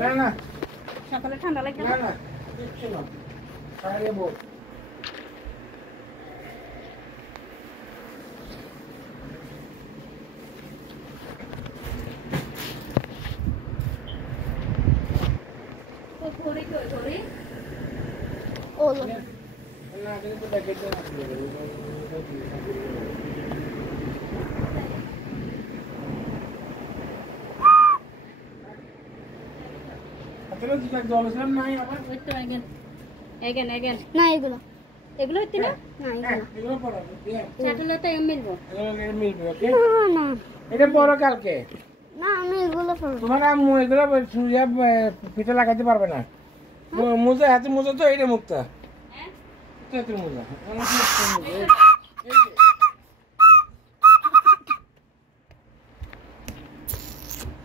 না না সকালে ঠান্ডা লাগে না না কিচ্ছু না বাইরে বল না কিন্তু প্যাকেট না আতলা দিকে জল আছে না আবার ওই তো এগেন না এগুলো এগুলো হইতে না না এগুলো এগুলো পড়ো চাটলে তো মিলবো এগুলো মিলবে ওকে না না এটা পড়ো কালকে না আমি এগুলো পরবো তোমার আম্মু এগুলো সুইয়া পিঠে লাগাইতে পারবে না মোজা হাতে মোজা তো এইটা মুক্তা হাতে মোজা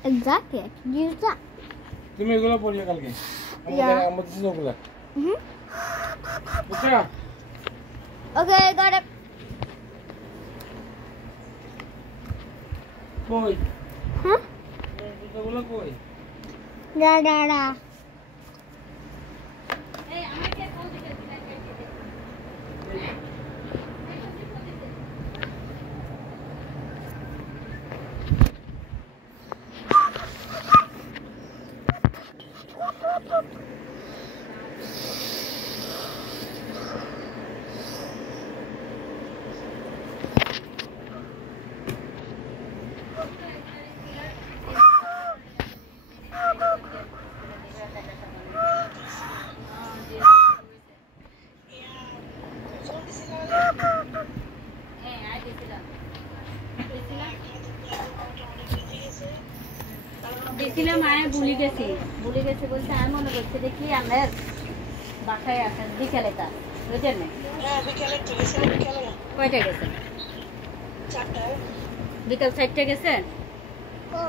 Exactly. I can use that. তুমি এগুলো পড়িও কালকে Yeah. আমাদের ওগুলো Mhm. বুঝছো Okay, got it. কই Huh? ওগুলো কই Da da da. এই আমাকে ফোন দিতে দেখছিলাম আয় ভুলে গেছি বলতে আমি মনে করছি দেখি আমরা বাসায় আসেন বিকেলে তা বুঝছেন না কয়টা গেছেন বিকাল 4টা গেছেন